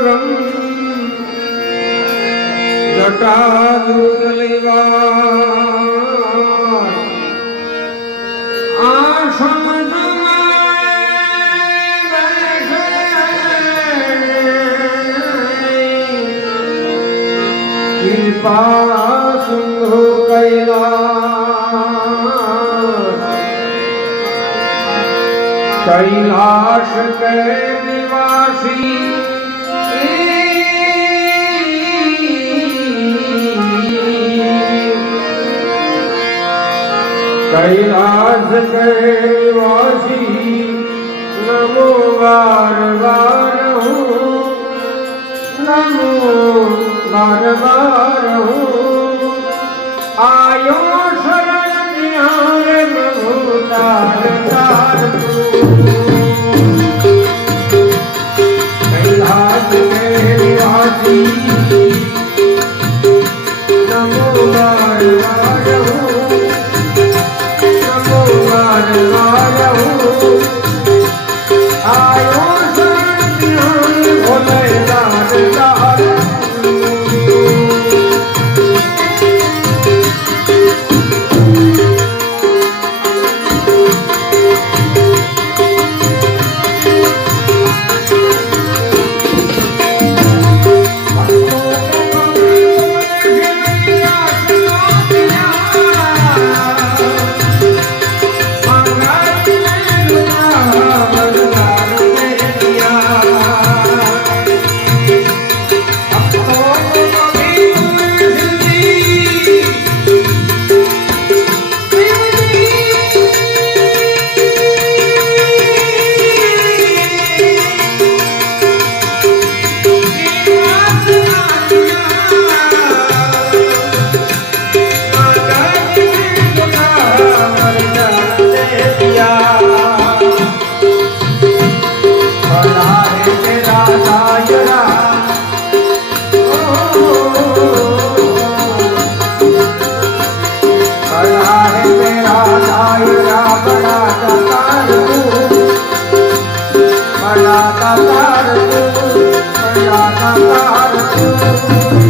રંગ જટા દુર્ગલિવા આ સમજ કૃપા સિંધુ કૈલાસ કૈલાસ કૈવાસી, નમો વાર વાર હું, નમો વાર વાર હું. આયો શરણ નિહાર પ્રભુ તાર તાર કૈલાસ આયો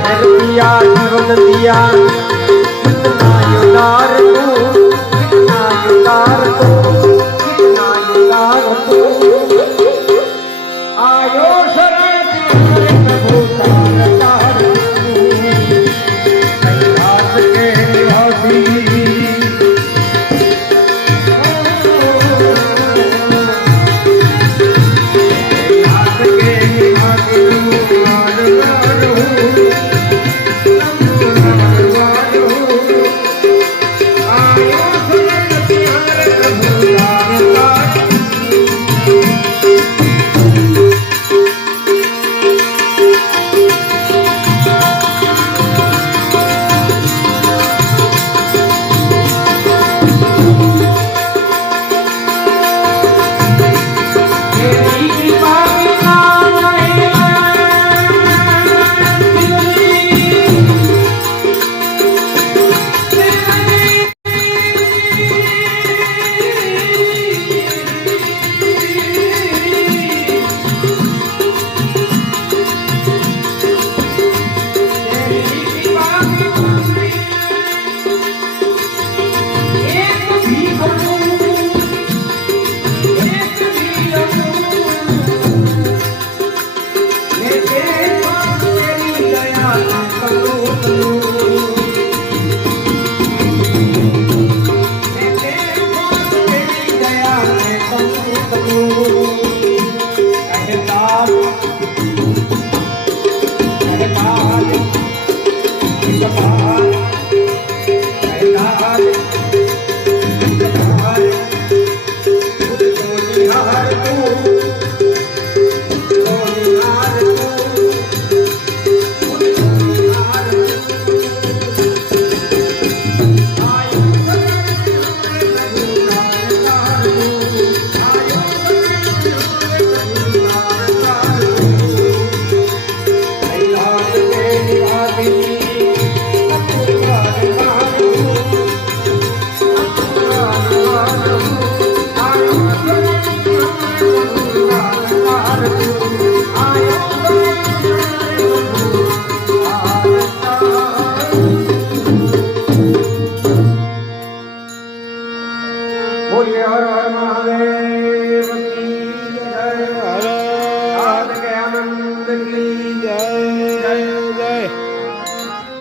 दिया ढोल दिया कितना युदार तू कितना